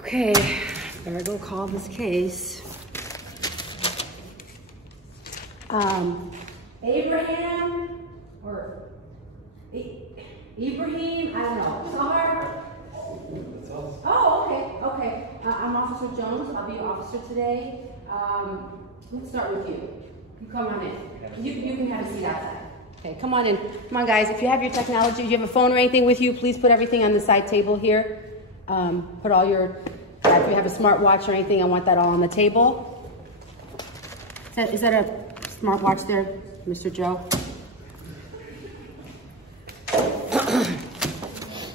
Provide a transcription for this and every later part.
Okay, better go call this case. Abraham or Ibrahim, I don't know. Sahar? Oh, okay. I'm Officer Jones. I'll be your officer today. Let's start with you. You come on in. You can have a seat outside. Okay, come on in. Come on, guys. If you have your technology, if you have a phone or anything with you, please put everything on the side table here. Put all your, if you have a smartwatch or anything, I want that all on the table. Is that a smartwatch there, Mr. Joe?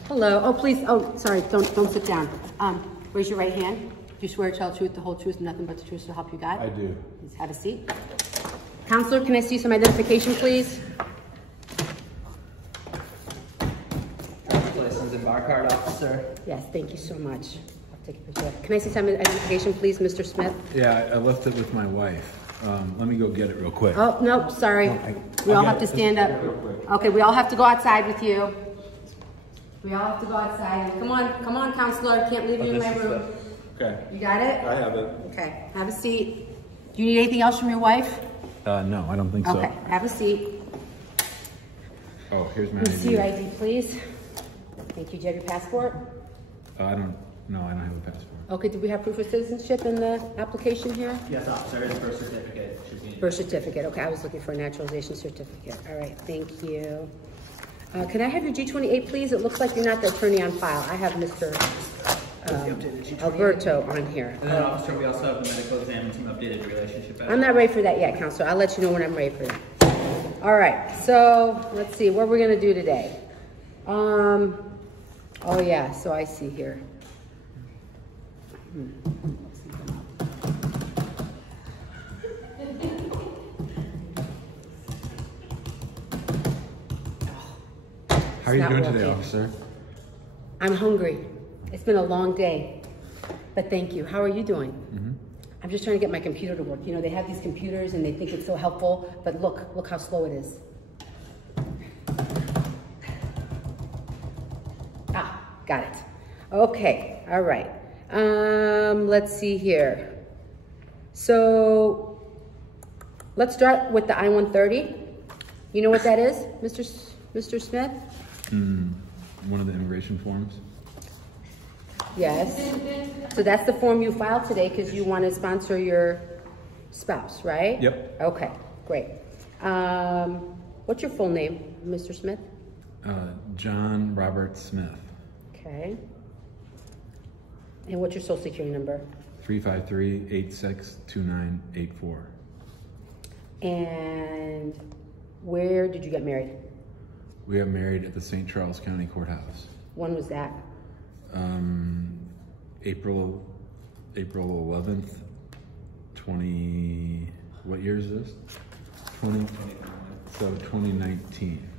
Hello. Oh, please. Oh, sorry. Don't sit down. Raise your right hand. Do you swear to tell the truth, the whole truth, and nothing but the truth to help you God? I do. Please have a seat. Counselor, can I see some identification, please? License and bar card, officer. Yes, thank you so much. I'll take a picture. Can I see some identification, please, Mr. Smith? Yeah, I left it with my wife. Let me go get it real quick. Oh, no, sorry. We all have to stand up. Okay, we all have to go outside with you. We all have to go outside. Come on, counselor. Can't leave you in my room. Okay. You got it? I have it. Okay, have a seat. Do you need anything else from your wife? No, I don't think so. Okay, have a seat. Oh, here's my Let me ID. see your ID, please. Thank you. Do you have your passport? I don't have a passport. Okay, do we have proof of citizenship in the application here? Yes, officer. His birth certificate should be. Birth certificate. Okay, I was looking for a naturalization certificate. All right, thank you. Can I have your G28, please? It looks like you're not the attorney on file. I have Mr. Alberto on here. And then, officer, we also have the medical exam and some updated relationship. I'm not ready for that yet, counselor. I'll let you know when I'm ready for that. All right, so let's see what we're gonna do today. Oh yeah, so I see here. How are you doing today, working. officer? I'm hungry. It's been a long day, but thank you. How are you doing? I'm just trying to get my computer to work. You know, they have these computers and they think it's so helpful, but look how slow it is. Ah, got it. Okay, all right. Let's see here. So let's start with the I-130. You know what that is, Mr. Smith? One of the immigration forms. Yes. So that's the form you filed today because you want to sponsor your spouse, right? Yep. Okay, great. What's your full name, Mr. Smith? John Robert Smith. Okay. And what's your social security number? 353-862984. And where did you get married? We got married at the St. Charles County Courthouse. When was that? April 11th, what year is this? 2019.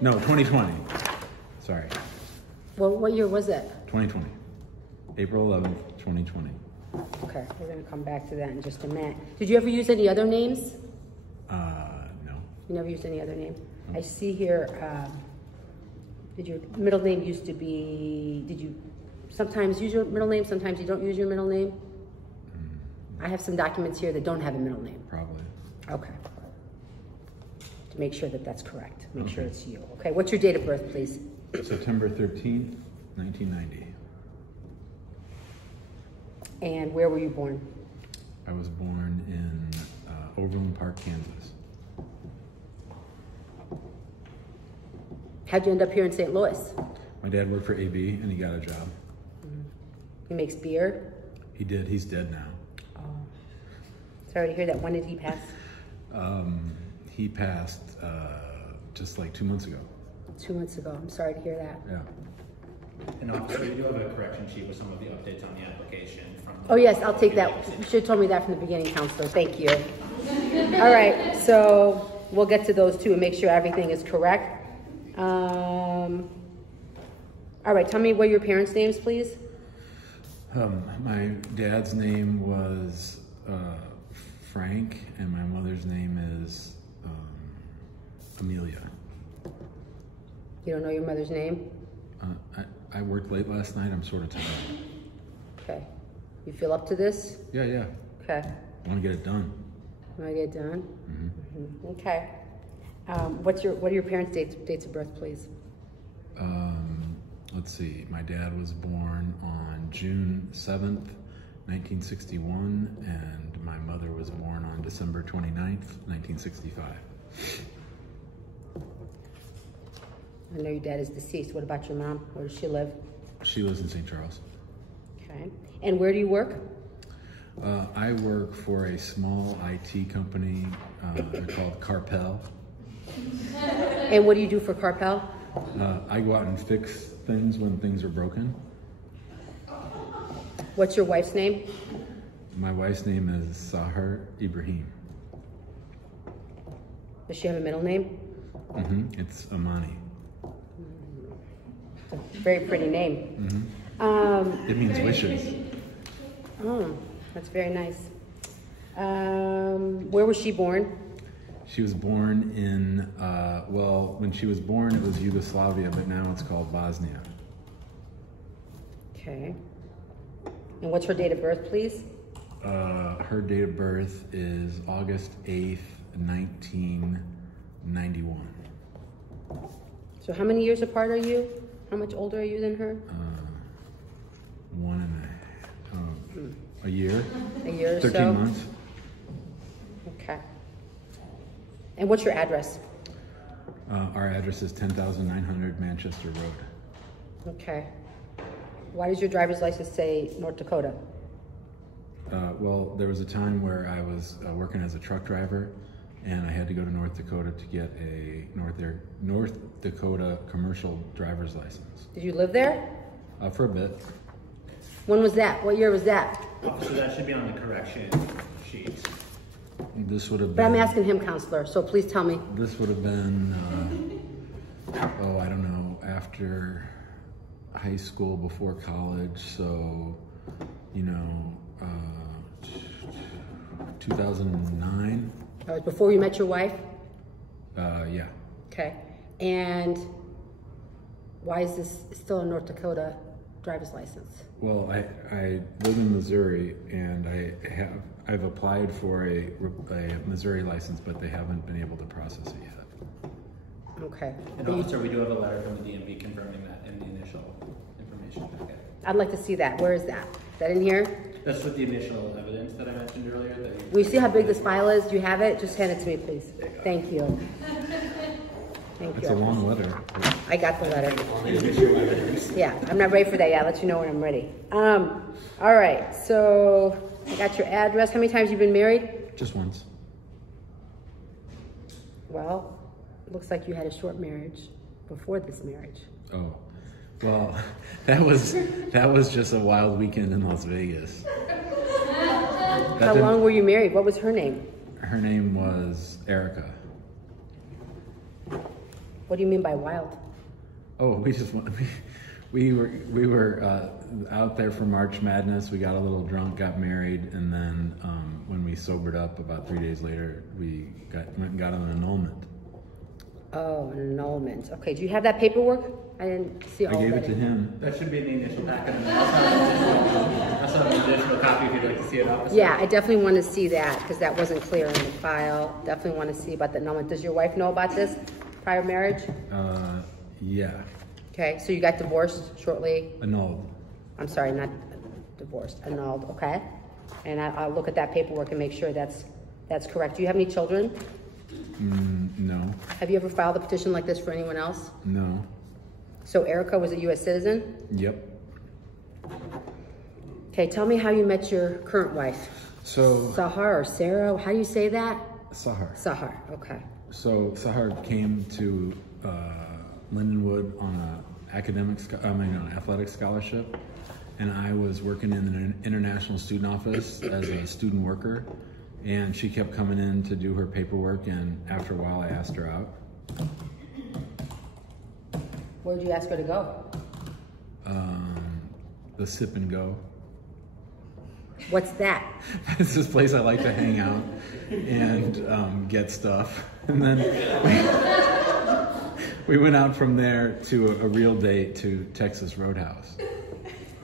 No, 2020. Sorry. Well, what year was that? 2020. April 11th, 2020. Okay, we're gonna come back to that in just a minute. Did you ever use any other names? No. You never used any other name? I see here, did your middle name used to be, did you sometimes use your middle name, sometimes you don't use your middle name? I have some documents here that don't have a middle name. Probably. Okay. To make sure that that's correct. Make sure it's you. Okay, what's your date of birth, please? September 13th, 1990. And where were you born? I was born in Overland Park, Kansas. How'd you end up here in St. Louis? My dad worked for AB and he got a job. He makes beer? He did. He's dead now. Oh. Sorry to hear that. When did he pass? He passed just like 2 months ago. 2 months ago. I'm sorry to hear that. Yeah. And officer, we do have a correction sheet with some of the updates on the application. Oh yes, I'll take that. You should have told me that from the beginning, counselor. Thank you. All right, so we'll get to those too and make sure everything is correct. All right, tell me what your parents' names, please. My dad's name was Frank, and my mother's name is Amelia. You don't know your mother's name? I worked late last night. I'm sort of tired. Okay. You feel up to this? Yeah, yeah. Okay. I want to get it done. Want to get it done? Mm-hmm. Okay. What are your parents' dates of birth, please? Let's see. My dad was born on June 7th, 1961, and my mother was born on December 29th, 1965. I know your dad is deceased. What about your mom? Where does she live? She lives in St. Charles. Okay. And where do you work? I work for a small IT company. They're called Carpel. And what do you do for Carpel? I go out and fix things when things are broken. What's your wife's name? My wife's name is Sahar Ibrahim. Does she have a middle name? Mm-hmm. It's Amany. It's a very pretty name. Mm-hmm. It means wishes. Oh, that's very nice. Where was she born? She was born in, well, when she was born, it was Yugoslavia, but now it's called Bosnia. Okay. And what's her date of birth, please? Her date of birth is August 8th, 1991. So how many years apart are you? How much older are you than her? 1.5, a year. A year or 13 so? months. Okay. And what's your address? Our address is 10,900 Manchester Road. Okay. Why does your driver's license say North Dakota? Well, there was a time where I was working as a truck driver, and I had to go to North Dakota to get a North Dakota commercial driver's license. Did you live there? For a bit. When was that? What year was that? Officer, that should be on the correction sheet. This would have But been. I'm asking him, counselor, so please tell me. This would have been, I don't know, after high school, before college, so, 2009. That was before you met your wife? Yeah. Okay. And why is this still a North Dakota driver's license? Well, I live in Missouri, and I've applied for a Missouri license, but they haven't been able to process it yet. Okay. And officer, we do have a letter from the DMV confirming that in the initial information packet. I'd like to see that. Where is that? Is that in here? That's with the initial evidence that I mentioned earlier. Will you see how big this file is? Do you have it? Just hand it to me, please. Thank you. Thank you. It's a long letter. I got the letter. Yeah, I'm not ready for that yet. I'll let you know when I'm ready. All right, so I got your address. How many times have you been married? Just once. Well, it looks like you had a short marriage before this marriage. Oh, well, that was just a wild weekend in Las Vegas. How long were you married? What was her name? Her name was Erica. What do you mean by wild? Oh, we were out there for March Madness. We got a little drunk, got married, and then when we sobered up about 3 days later, we went and got an annulment. Oh, an annulment. Okay, do you have that paperwork? I didn't see all I gave that. it to him. That should be in the initial packet. I also have an additional copy if you'd like to see it, officer. Yeah, I definitely want to see that because that wasn't clear in the file. Definitely want to see about the annulment. Does your wife know about this prior marriage? Yeah. Okay, so you got divorced shortly. Annulled. I'm sorry, not divorced, annulled, okay? And I'll look at that paperwork and make sure that's correct. Do you have any children? No. Have you ever filed a petition like this for anyone else? No. So Erica was a U.S. citizen? Yep. Okay, tell me how you met your current wife. So Sahar or Sarah, how do you say that? Sahar. Sahar, okay. So Sahar came to Lindenwood on an athletic scholarship, and I was working in an international student office as a student worker, and she kept coming in to do her paperwork, and after a while I asked her out. Where'd you ask her to go? The Sip and Go. What's that? It's this place I like to hang out and get stuff, and then we went out from there to a real date to Texas Roadhouse.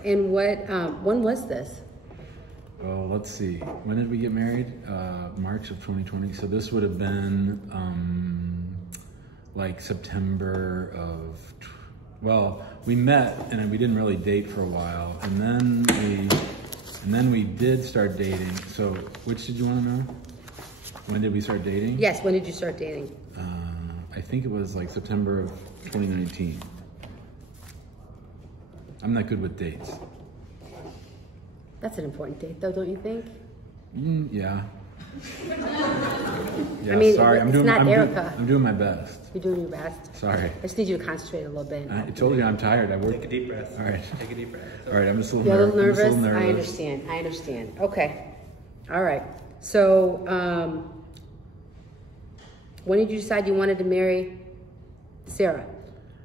And what, when was this? Well, let's see. When did we get married? March of 2020. So this would have been like September of. Well, we met and we didn't really date for a while, and then we did start dating. So, which did you want to know? When did we start dating? Yes. When did you start dating? I think it was like September of 2019. I'm not good with dates. That's an important date, though, don't you think? Yeah. Yeah, I mean, sorry, I'm it's not Erica. I'm doing my best. You're doing your best. Sorry. I just need you to concentrate a little bit. I told you I'm tired. I worked. Take a deep breath. All right. Take a deep breath. All right, I'm just a You're little, a little nervous? I'm just a little nervous. I understand. Okay. All right. So, when did you decide you wanted to marry Sarah?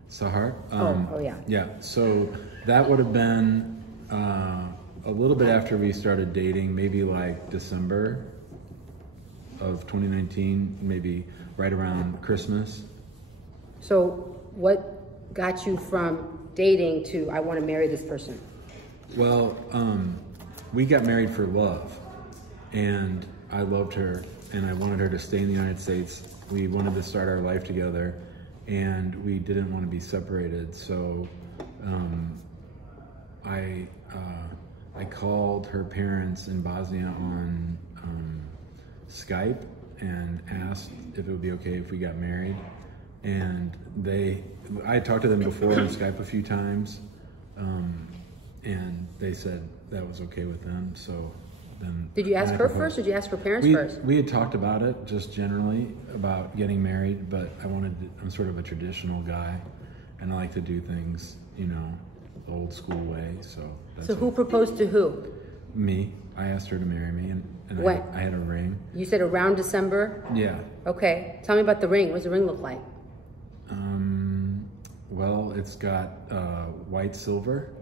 Sahar? Oh, yeah. Yeah, so that would have been a little bit after we started dating, maybe like December of 2019, maybe right around Christmas. So, what got you from dating to I want to marry this person? Well, we got married for love, and I loved her, and I wanted her to stay in the United States. We wanted to start our life together, and we didn't want to be separated. So I called her parents in Bosnia on Skype and asked if it would be okay if we got married. And I had talked to them before on Skype a few times, and they said that was okay with them. So then. Did you ask her first, or did you ask her parents first? We had talked about it, just generally about getting married, but I'm sort of a traditional guy, and I like to do things, you know, the old school way. So who proposed to who? Me. I asked her to marry me, and when? I had a ring. You said around December? Yeah. Okay. Tell me about the ring. What does the ring look like? Well, it's got white silver,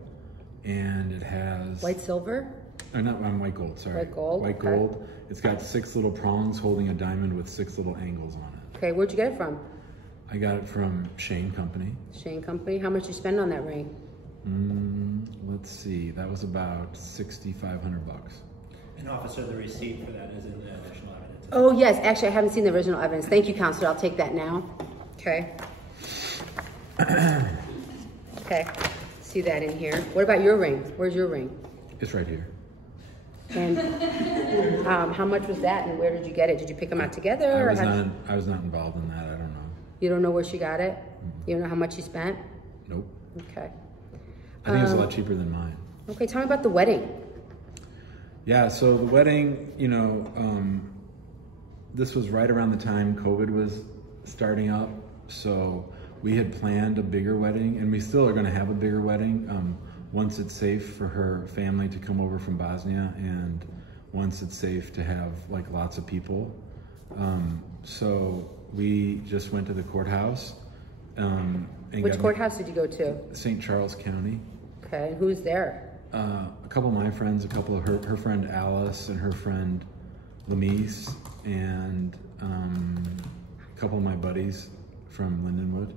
and it has white silver. Or not, white gold. Sorry. White gold. White gold. Okay. It's got 6 little prongs holding a diamond with 6 little angles on it. Okay. Where'd you get it from? I got it from Shane Company. Shane Company. How much you spend on that ring? Let's see. That was about $6,500. And officer, the receipt for that is in the additional evidence. Oh yes, actually I haven't seen the original evidence. Thank you, counselor. I'll take that now. Okay. Okay. See that in here. What about your ring? Where's your ring? It's right here. And how much was that, and where did you get it? Did you pick them out together? I was not involved in that. I don't know. You don't know where she got it? You don't know how much she spent? Nope. Okay. I think it was a lot cheaper than mine. Okay, tell me about the wedding. Yeah, so the wedding, you know, this was right around the time COVID was starting up. So we had planned a bigger wedding, and we still are going to have a bigger wedding once it's safe for her family to come over from Bosnia, and once it's safe to have like lots of people. So we just went to the courthouse. Which courthouse did you go to? St. Charles County. Okay, and who's there? A couple of my friends, a couple of her friend Alice and her friend Lamise, and a couple of my buddies from Lindenwood.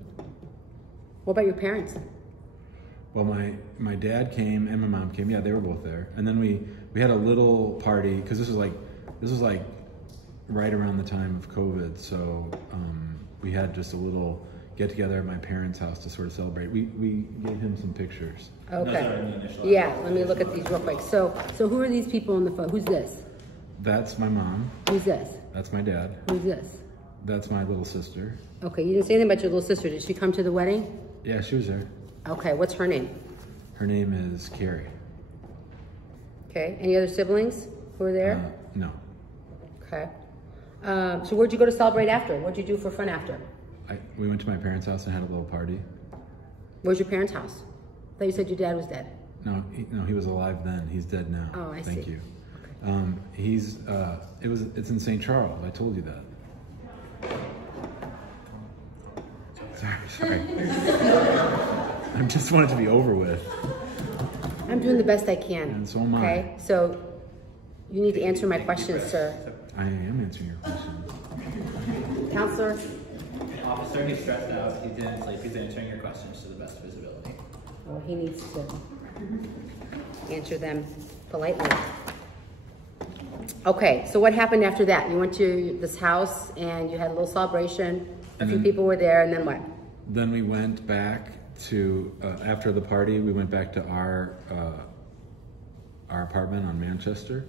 What about your parents? Well, my dad came and my mom came. Yeah, they were both there. And then we had a little party, because this was like right around the time of COVID. So we had just a little get together at my parents' house to sort of celebrate. We gave him some pictures. Okay. Yeah, let me look at these real quick. So who are these people in the photo? Who's this? That's my mom. Who's this? That's my dad. Who's this? That's my little sister. Okay, you didn't say anything about your little sister. Did she come to the wedding? Yeah, she was there. Okay, what's her name? Her name is Carrie. Okay, any other siblings who were there? No. Okay. So where'd you go to celebrate after? What'd you do for fun after? We went to my parents' house and had a little party. Where's your parents' house? I thought you said your dad was dead. No, he was alive then. He's dead now. Oh, I see. Thank you. Okay. It's in St. Charles. I told you that. Sorry. I just want it to be over with. I'm doing the best I can. And so am I. Okay, so you need to answer my questions, sir. I am answering your questions. Counselor? Officer, he's stressed out. He didn't sleep. He's answering your questions to the best of his ability. Oh, he needs to Answer them politely. Okay, so what happened after that? You went to this house and you had a little celebration. A few people were there, and then what? Then we went back to, after the party, we went back to our apartment on Manchester.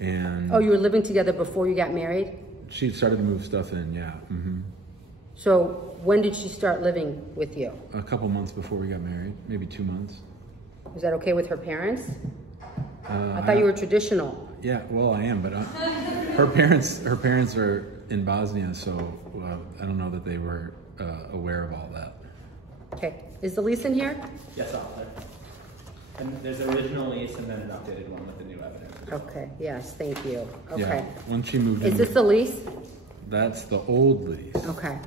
And oh, you were living together before you got married? she started to move stuff in, yeah. So when did she start living with you? A couple months before we got married, maybe 2 months. Was that okay with her parents? I thought you were traditional. Yeah, well, I am, but her parents are in Bosnia, so I don't know that they were aware of all that. Okay, is the lease in here? Yes, author. And there's an original lease and then an updated one with the new evidence. Okay, yes, thank you. Okay. Yeah, once she moved in. Is this the lease? That's the old lease. Okay.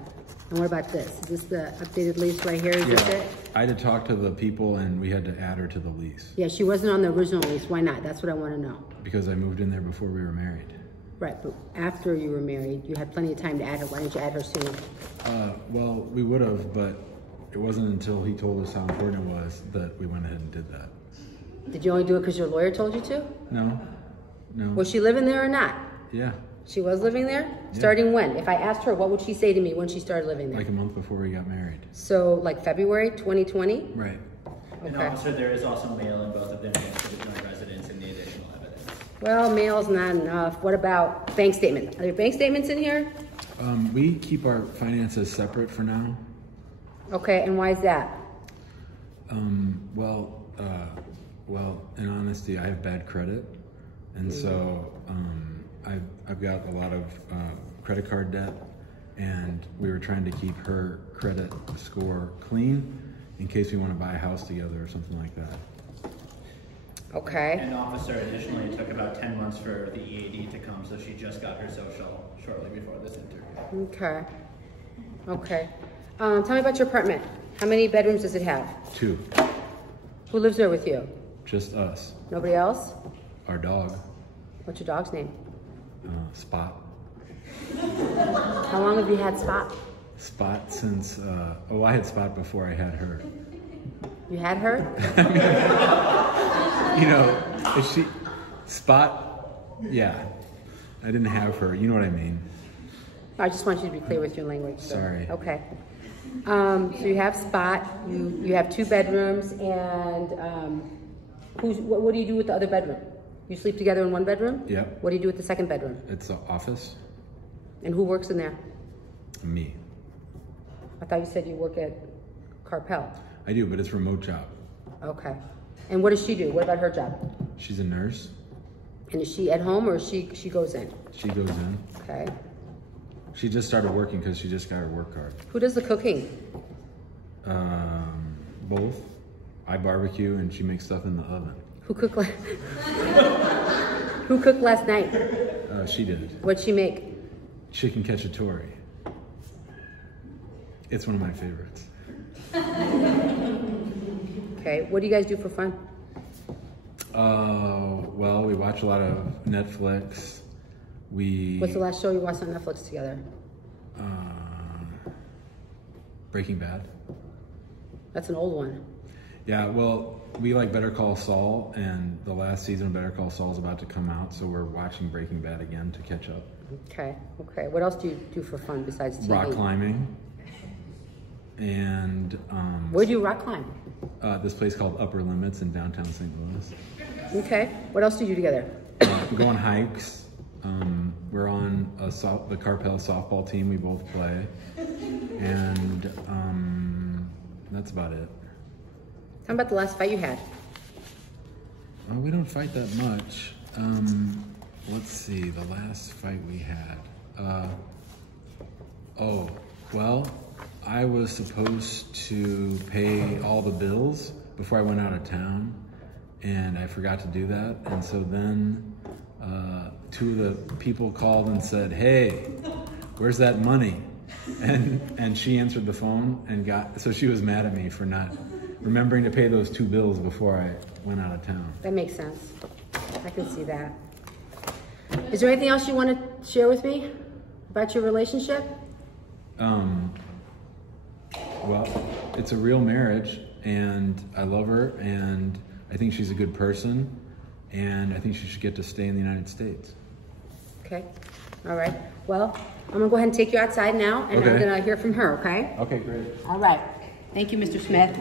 And what about this? Is this the updated lease right here? Is this it? I had to talk to the people and we had to add her to the lease. Yeah, she wasn't on the original lease. Why not? That's what I want to know. Because I moved in there before we were married. Right, but after you were married, you had plenty of time to add her. Why didn't you add her sooner? Well, we would have, but it wasn't until he told us how important it was that we went ahead and did that. Did you only do it because your lawyer told you to? No. Was she living there or not? Yeah. She was living there? Yeah. Starting when? If I asked her, what would she say to me when she started living there? Like a month before we got married. So, like February 2020? Right. And Okay. officer, there is also mail in both of them against the joint residence and the additional evidence. Well, mail's not enough. What about bank statements? Are there bank statements in here? We keep our finances separate for now. Okay, and why is that? Well, in honesty, I have bad credit, and so I've got a lot of credit card debt, and we were trying to keep her credit score clean in case we want to buy a house together or something like that. Okay. And officer, additionally, it took about 10 months for the EAD to come, so she just got her social shortly before this interview. Okay. Okay. Tell me about your apartment. How many bedrooms does it have? 2. Who lives there with you? Just us. Nobody else? Our dog, What's your dog's name? Spot. How long have you had Spot? Spot since, I had Spot before I had her. You had her? You know, if she, Spot, yeah. I didn't have her, you know what I mean. I just want you to be clear with your language. So. Sorry. Okay. So you have Spot, you have 2 bedrooms, and what do you do with the other bedroom? You sleep together in one bedroom? Yep. What do you do with the second bedroom? It's the office. And who works in there? Me. I thought you said you work at Carpel. I do, but it's a remote job. Okay. And what does she do? What about her job? She's a nurse. And is she at home or she goes in? She goes in. Okay. She just started working because she just got her work card. Who does the cooking? Both. I barbecue and she makes stuff in the oven. Who cooked Who cooked last night? She did. What'd she make? Chicken cacciatore. It's one of my favorites. Okay. What do you guys do for fun? Well, we watch a lot of Netflix. What's the last show you watched on Netflix together? Breaking Bad. That's an old one. Yeah, well, we like Better Call Saul, and the last season of Better Call Saul is about to come out, so we're watching Breaking Bad again to catch up. Okay, okay. What else do you do for fun besides TV? Rock climbing. And where do you rock climb? this place called Upper Limits in downtown St. Louis. Okay. What else do you do together? We go on hikes. We're on the Carpel softball team. We both play. And that's about it. Tell me about the last fight you had. We don't fight that much. Let's see, the last fight we had. Well, I was supposed to pay all the bills before I went out of town, and I forgot to do that. And so then two of the people called and said, "Hey, where's that money?" And she answered the phone and so she was mad at me for not remembering to pay those 2 bills before I went out of town. That makes sense. I can see that. Is there anything else you want to share with me about your relationship? Well, it's a real marriage, and I love her, and I think she's a good person, and I think she should get to stay in the United States. Okay. All right. Well, I'm gonna go ahead and take you outside now, and I'm Okay. gonna hear from her. Okay. Okay, great. All right. Thank you, Mr. Smith.